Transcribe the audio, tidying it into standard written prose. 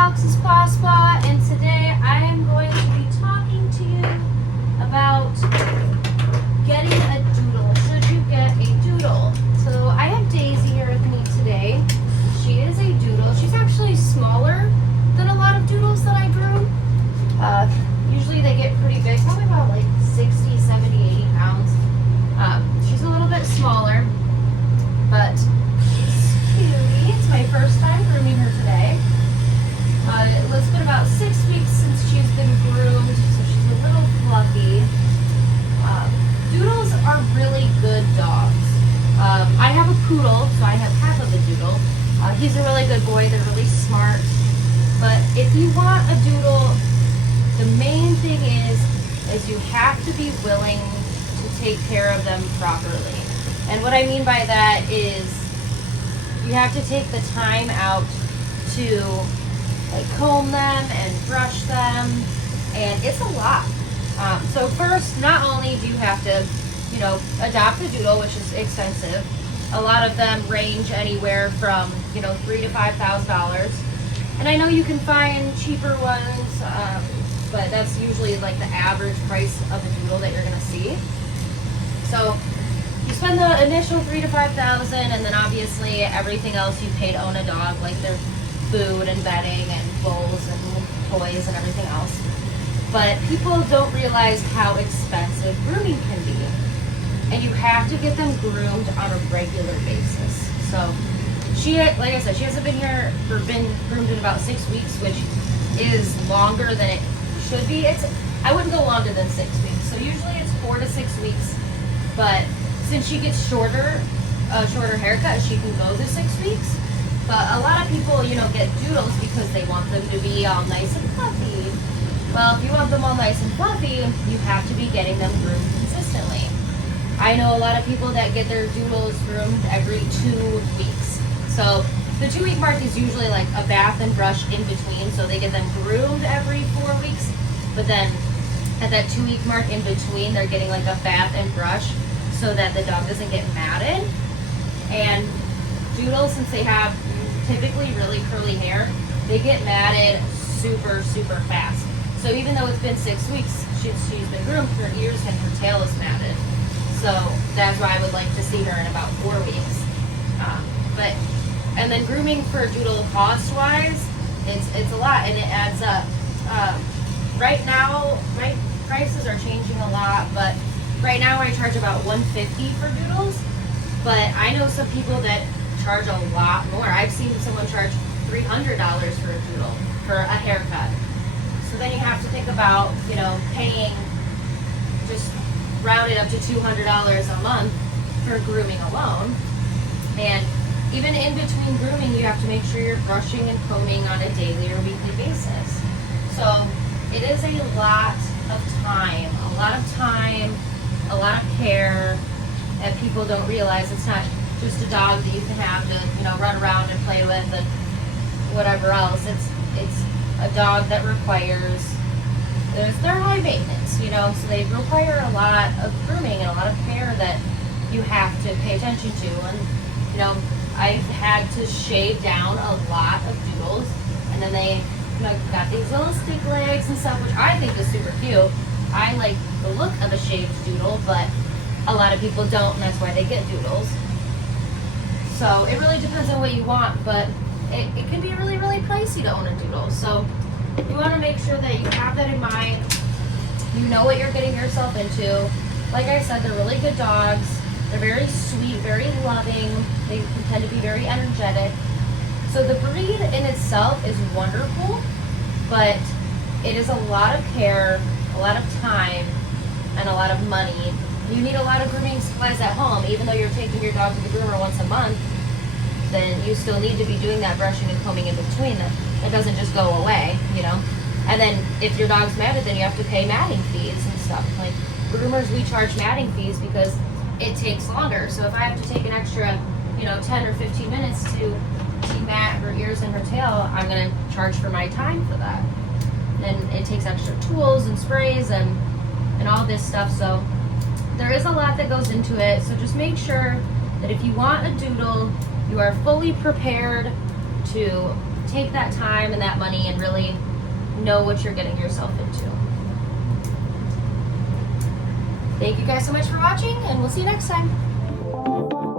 Alex's Spa Spa, and today I am going to be talking to you about getting a doodle. Should you get a doodle? So I have Daisy here with me today. She is a doodle. She's actually smaller than a lot of doodles that I groom. Usually they get pretty big, probably about like 60, 70, 80 pounds. She's a little bit smaller, but she's cute. It's my first time grooming her today. It's been about 6 weeks since she's been groomed, so she's a little fluffy. Doodles are really good dogs. I have a poodle, so I have half of a doodle. He's a really good boy. They're really smart. But if you want a doodle, the main thing is you have to be willing to take care of them properly. And what I mean by that is you have to take the time out to comb them and brush them, and it's a lot. So first, not only do you have to, adopt a doodle, which is expensive. A lot of them range anywhere from, $3,000 to $5,000. And I know you can find cheaper ones, but that's usually like the average price of a doodle that you're gonna see. So you spend the initial $3,000 to $5,000, and then obviously everything else you pay to own a dog, like their food and bedding and bowls and toys and everything else. But people don't realize how expensive grooming can be. And you have to get them groomed on a regular basis. So she, like I said, she hasn't been groomed in about 6 weeks, which is longer than it should be. I wouldn't go longer than 6 weeks. So usually it's 4 to 6 weeks. But since she gets a shorter haircut, she can go to 6 weeks. But a lot of people, get doodles because they want them to be all nice and fluffy. Well, if you want them all nice and fluffy, you have to be getting them groomed consistently. I know a lot of people that get their doodles groomed every 2 weeks. So the 2-week mark is usually like a bath and brush in between. So they get them groomed every 4 weeks. But then at that 2-week mark in between, they're getting like a bath and brush so that the dog doesn't get matted. And doodles, since they have typically really curly hair, they get matted super, super fast. So even though it's been 6 weeks, she's been groomed for years and her tail is matted. So that's why I would like to see her in about 4 weeks. And then grooming for a doodle cost-wise, it's a lot and it adds up. Right now, my prices are changing a lot, but right now I charge about $150 for doodles. But I know some people that charge a lot more. I've seen someone charge $300 for a doodle for a haircut. So then you have to think about, paying, just round it up to $200 a month for grooming alone. And even in between grooming, you have to make sure you're brushing and combing on a daily or weekly basis. So it is a lot of time, a lot of care, and people don't realize it's not just a dog that you can have to, run around and play with and whatever else. It's a dog that requires, they're high maintenance, so they require a lot of grooming and a lot of care that you have to pay attention to. And, I've had to shave down a lot of doodles, and then they, got these little stick legs and stuff, which I think is super cute. I like the look of a shaved doodle, but a lot of people don't, and that's why they get doodles. So it really depends on what you want, but it can be really, really pricey to own a doodle. So you want to make sure that you have that in mind. You know what you're getting yourself into. Like I said, they're really good dogs. They're very sweet, very loving. They tend to be very energetic. So the breed in itself is wonderful, but it is a lot of care, a lot of time, and a lot of money. You need a lot of grooming supplies at home. Even though you're taking your dog to the groomer once a month, then you still need to be doing that brushing and combing in between. That doesn't just go away, And then if your dog's matted, then you have to pay matting fees and stuff. Like groomers, we charge matting fees because it takes longer. So if I have to take an extra, 10 or 15 minutes to mat her ears and her tail, I'm gonna charge for my time for that. And it takes extra tools and sprays and all this stuff. So there is a lot that goes into it. So just make sure that if you want a doodle, you are fully prepared to take that time and that money and really know what you're getting yourself into. Thank you guys so much for watching, and we'll see you next time.